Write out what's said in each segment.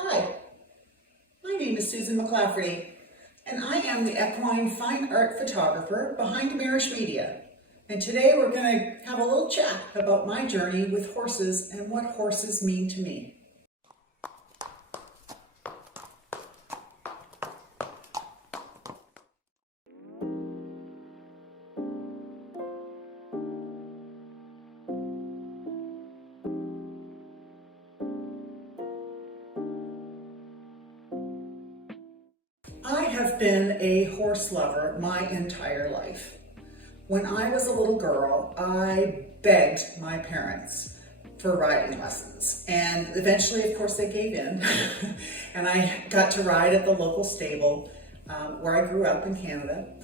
Hi, my name is Susan McClafferty, and I am the equine fine art photographer behind Marish Media. And today we're going to have a little chat about my journey with horses and what horses mean to me. I have been a horse lover my entire life. When I was a little girl, I begged my parents for riding lessons, and eventually, of course, they gave in, and I got to ride at the local stable where I grew up in Canada.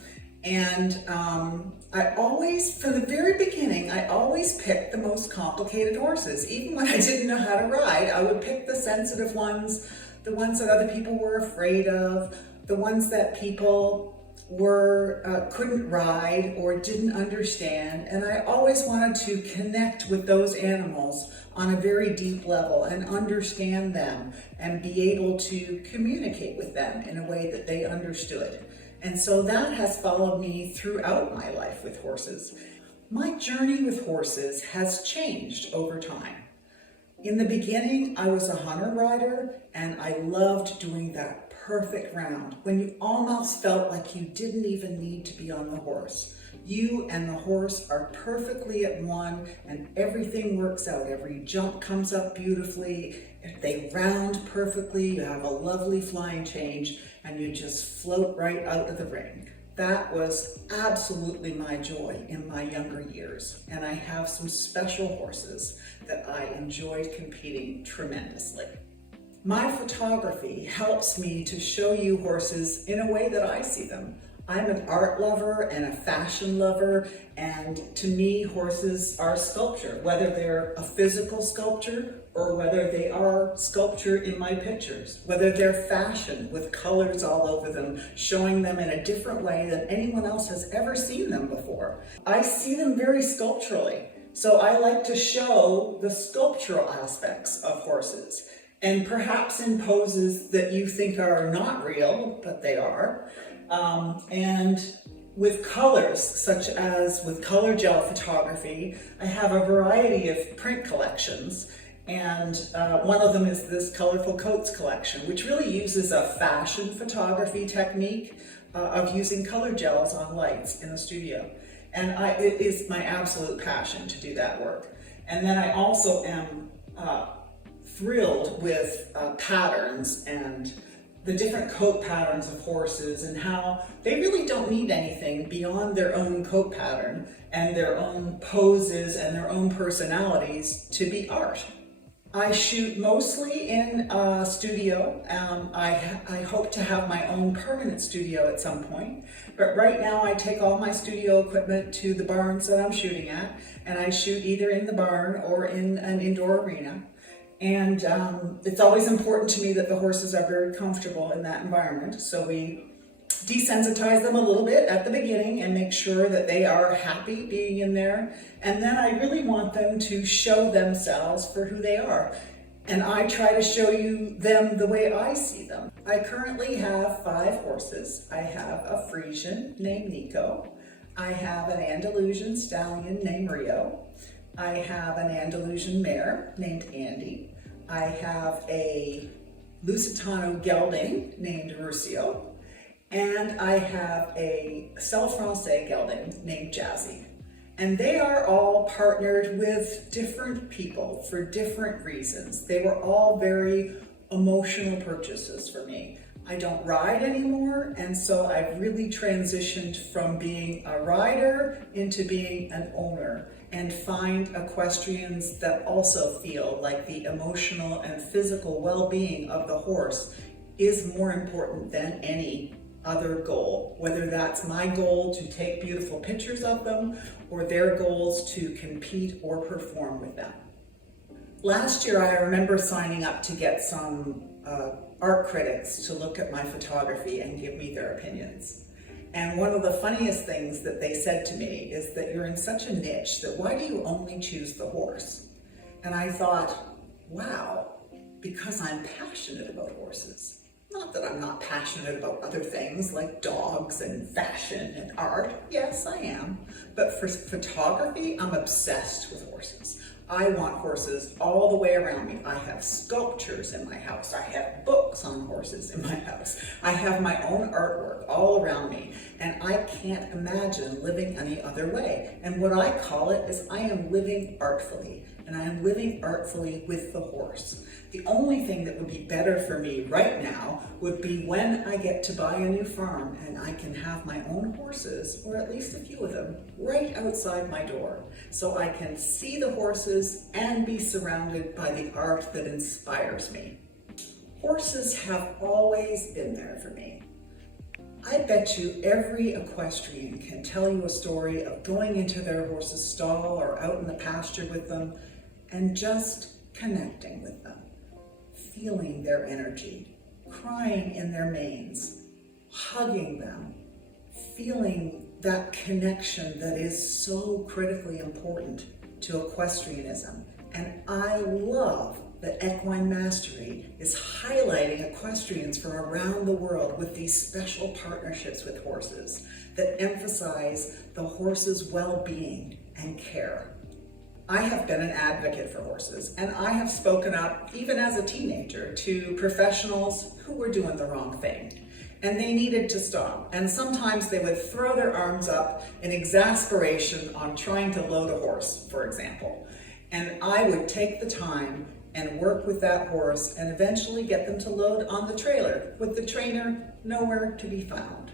And I always, from the very beginning, I always picked the most complicated horses. Even when I didn't know how to ride, I would pick the sensitive ones, the ones that other people were afraid of, the ones that people couldn't ride or didn't understand. And I always wanted to connect with those animals on a very deep level and understand them and be able to communicate with them in a way that they understood. And so that has followed me throughout my life with horses. My journey with horses has changed over time. In the beginning, I was a hunter rider, and I loved doing that perfect round when you almost felt like you didn't even need to be on the horse. You and the horse are perfectly at one, and everything works out. Every jump comes up beautifully. They round perfectly. You have a lovely flying change, and you just float right out of the ring. That was absolutely my joy in my younger years, and I have some special horses that I enjoyed competing tremendously. My photography helps me to show you horses in a way that I see them. I'm an art lover and a fashion lover, and to me, horses are sculpture, whether they're a physical sculpture or whether they are sculpture in my pictures, whether they're fashion with colors all over them, showing them in a different way than anyone else has ever seen them before. I see them very sculpturally, so I like to show the sculptural aspects of horses, and perhaps in poses that you think are not real, but they are. And with colors, such as with color gel photography, I have a variety of print collections, and one of them is this Colorful Coats collection, which really uses a fashion photography technique of using color gels on lights in the studio. And it is my absolute passion to do that work. And then I also am thrilled with patterns and the different coat patterns of horses, and how they really don't need anything beyond their own coat pattern and their own poses and their own personalities to be art. I shoot mostly in a studio. I hope to have my own permanent studio at some point, but right now I take all my studio equipment to the barns that I'm shooting at, and I shoot either in the barn or in an indoor arena. And it's always important to me that the horses are very comfortable in that environment. So we desensitize them a little bit at the beginning and make sure that they are happy being in there. And then I really want them to show themselves for who they are. And I try to show you them the way I see them. I currently have 5 horses. I have a Frisian named Nico. I have an Andalusian stallion named Rio. I have an Andalusian mare named Andy. I have a Lusitano gelding named Ruscio. And I have a Selle Francais gelding named Jazzy. And they are all partnered with different people for different reasons. They were all very emotional purchases for me. I don't ride anymore, and so I've really transitioned from being a rider into being an owner, and find equestrians that also feel like the emotional and physical well-being of the horse is more important than any other goal, whether that's my goal to take beautiful pictures of them or their goals to compete or perform with them. Last year, I remember signing up to get some art critics to look at my photography and give me their opinions. And one of the funniest things that they said to me is that you're in such a niche that why do you only choose the horse? And I thought, wow, because I'm passionate about horses. Not that I'm not passionate about other things like dogs and fashion and art. Yes, I am. But for photography, I'm obsessed with horses. I want horses all the way around me. I have sculptures in my house. I have books on horses in my house. I have my own artwork all around me, and I can't imagine living any other way. And what I call it is I am living artfully, and I am living artfully with the horse. The only thing that would be better for me right now would be when I get to buy a new farm and I can have my own horses, or at least a few of them, right outside my door, so I can see the horses and be surrounded by the art that inspires me. Horses have always been there for me. I bet you every equestrian can tell you a story of going into their horse's stall or out in the pasture with them and just connecting with them, feeling their energy, crying in their manes, hugging them, feeling that connection that is so critically important to equestrianism. And I love that Equine Mastery is highlighting equestrians from around the world with these special partnerships with horses that emphasize the horse's well-being and care. I have been an advocate for horses, and I have spoken up, even as a teenager, to professionals who were doing the wrong thing, and they needed to stop. And sometimes they would throw their arms up in exasperation on trying to load a horse, for example. And I would take the time and work with that horse and eventually get them to load on the trailer with the trainer nowhere to be found.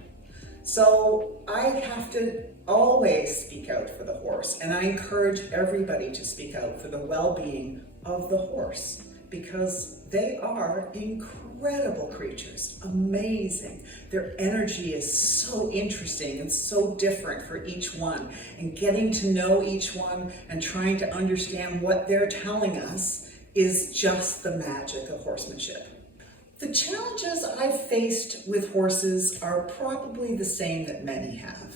So I have to always speak out for the horse, and I encourage everybody to speak out for the well-being of the horse, because they are incredible creatures, amazing. Their energy is so interesting and so different for each one, and getting to know each one and trying to understand what they're telling us is just the magic of horsemanship. The challenges I've faced with horses are probably the same that many have.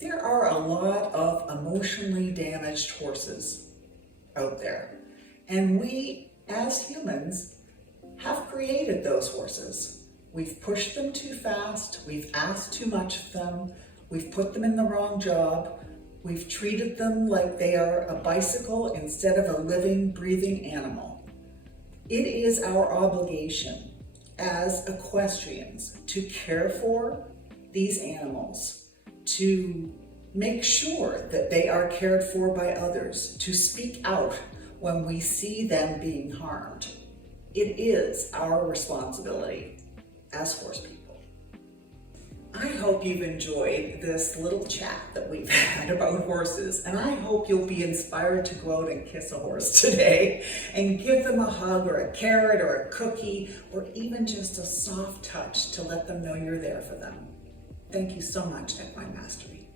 There are a lot of emotionally damaged horses out there, and we, as humans, have created those horses. We've pushed them too fast, we've asked too much of them, we've put them in the wrong job, we've treated them like they are a bicycle instead of a living, breathing animal. It is our obligation as equestrians to care for these animals, to make sure that they are cared for by others, to speak out when we see them being harmed. It is our responsibility as horse people. I hope you've enjoyed this little chat that we've had about horses, and I hope you'll be inspired to go out and kiss a horse today and give them a hug or a carrot or a cookie or even just a soft touch to let them know you're there for them. Thank you so much, Equine Mastery.